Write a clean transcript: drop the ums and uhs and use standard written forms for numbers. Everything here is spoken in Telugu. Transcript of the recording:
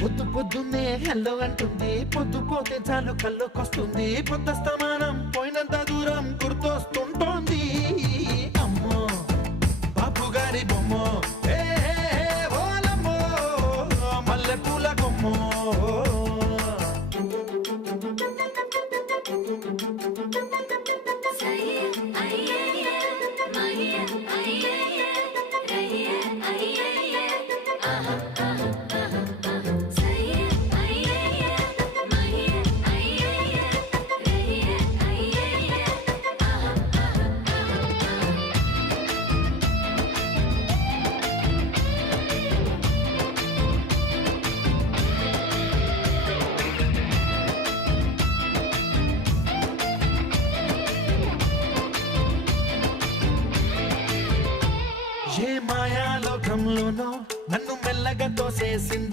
పొద్దు పొద్దున్నే హెల్లో అంటుంది, పొద్దు పోతే చాలు కళ్ళొకొస్తుంది, పొద్దస్తమానం పోయినంత దూరం గుర్తొస్తుంటోంది. అమ్మో బాపు గారి బొమ్మో, ఏ ఓలమ్మో మల్లె పూల కొమ్మో. ఏ మాయాలోకంలోనో నన్ను మెల్లగా తోసేసింది